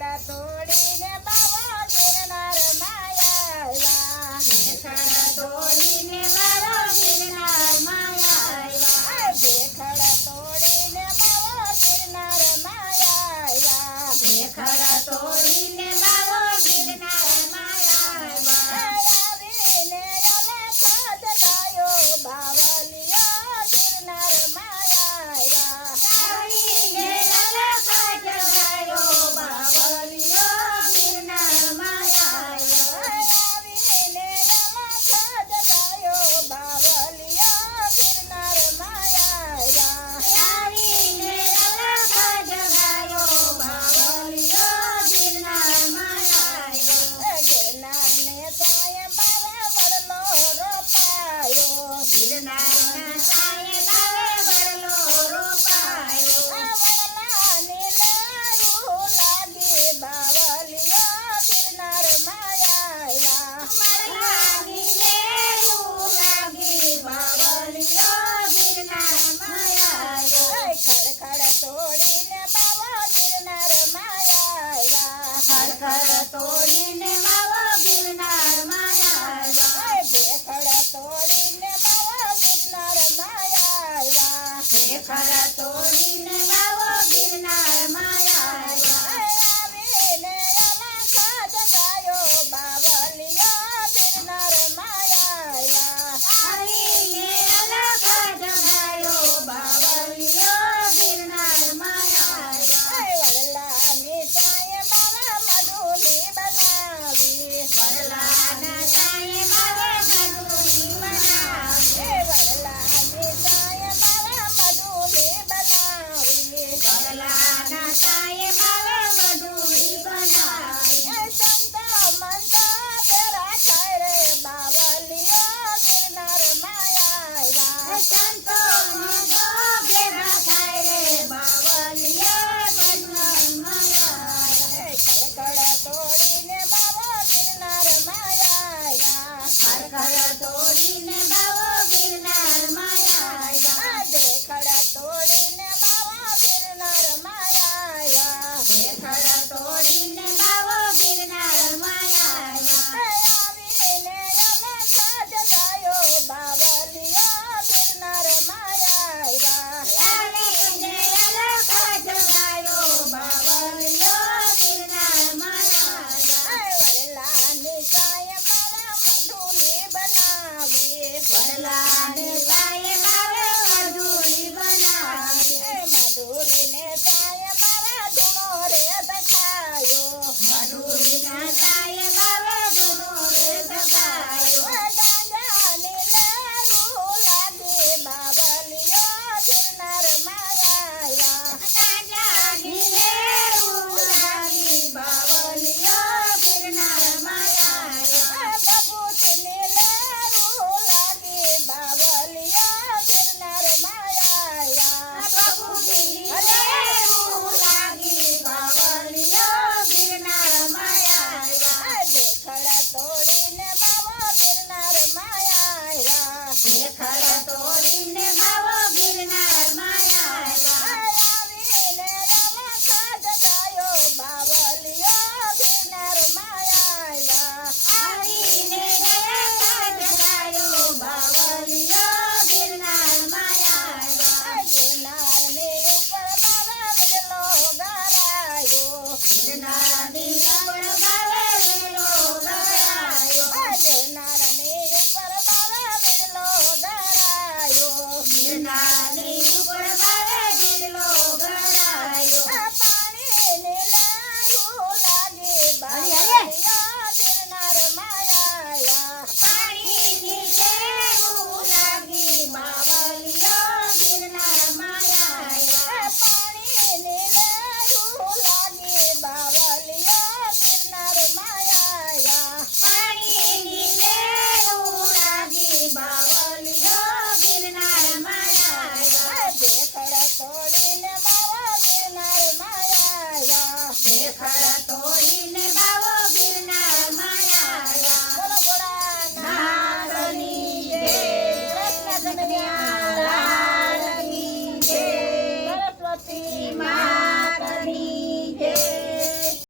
ભેખડ તોડીને બાવો ગિરનાર માયા ભેખડ તોડીને બાવો ગિરનાર માયા ભેખડ તોડીને બાવો ગિરનાર માયા ભેખડ તોડીને બાવો ગિરનાર માયા આવીને અલખ જગાયો બાવલિયો ગિરનાર માયા આવીને અલખ જગાયો બાવલિયો ગિરનાર માયા આવીને અલખ જગાયો બાવલિયો ગિરનાર માયા આવીને અલખ જગાયો બાવલિયો ગિરનાર માયા ગિરનારને સાય બાવે વડલો રોપાયો ગિરનારના સાય બાવે વડલો રોપાયો વડલાની લહેરું લાગી બાવલિયો ગિરનાર માયા વડલાની લહેરું લાગી બાવલિયો ગિરનાર માયા ખડખડ તોડીને બાવો ગિરનાર માયા ખડખડ તોડીને બાવો ગિરનાર માયા ભેખડ તોડીને બાવો ગિરનાર માયા ભેખડ તોડીને બાવો ગિરનાર માયા આવીને અલખ જગાયો બાવલિયો ગિરનાર માયા આવીને અલખ જગાયો બાવલિયો ગિરનાર માયા વડલાની સાય બાવે મધુલી બનાવી વડલાના સાય બાવે મધુલી બનાવી વડલાની સાય બાવે મધુલી બનાવી વડલાના સાય બાવે મધુલી બનાવી સંત મંત પેરા થાય રે બાવલિયો ગિરનાર માયા સંતો મંત પેરા થાય રે બાવલિયો ગિરનાર માયા ખડખડ તોડીને બાવો ગિરનાર માયા ખડખડ તોડીને બાવો ગિરનાર માયા ભેખડ તોડીને બાવો ગિરનાર માયા ભેખડ તોડીને બાવો ગિરનાર માયા આવીને અલખ જગાયો બાવલિયો ગિરનાર માયા આવીને અલખ જગાયો બાવલિયો ગિરનાર માયા વડલાની સાય બાવે મધુલી બનાવી વડલાની સાય બાવે મધુલી બનાવી મધુલીને સાય બાવે ધૂણો રે ધકાયો મધુલીના સાય બાવે ધૂણો રે ધકાયો ગાંજાની લહેરું લાગી બાવલિયો ગિરનાર માયા ગાંજાની લહેરું લાગી બાવલિયો ગિરનાર માયા ભભૂતિની લહેરું લાગી બાવલિયો ગિરનાર માયા ભભૂતિની લહેરું લાગી બાવલિયો ગિરનાર માયા ભેખડ તોડીને બાવો ગિરનાર માયા ભેખડ તોડીને બાવો ગિરનાર માયા આવીને અલખ જગાયો બાવલિયો ગિરનાર માયા આવીને અલખ જગાયો બાવલિયો ગિરનાર માયા ગિરનારની ઉપર બાવે વડલો ગારાયો ગિરનારની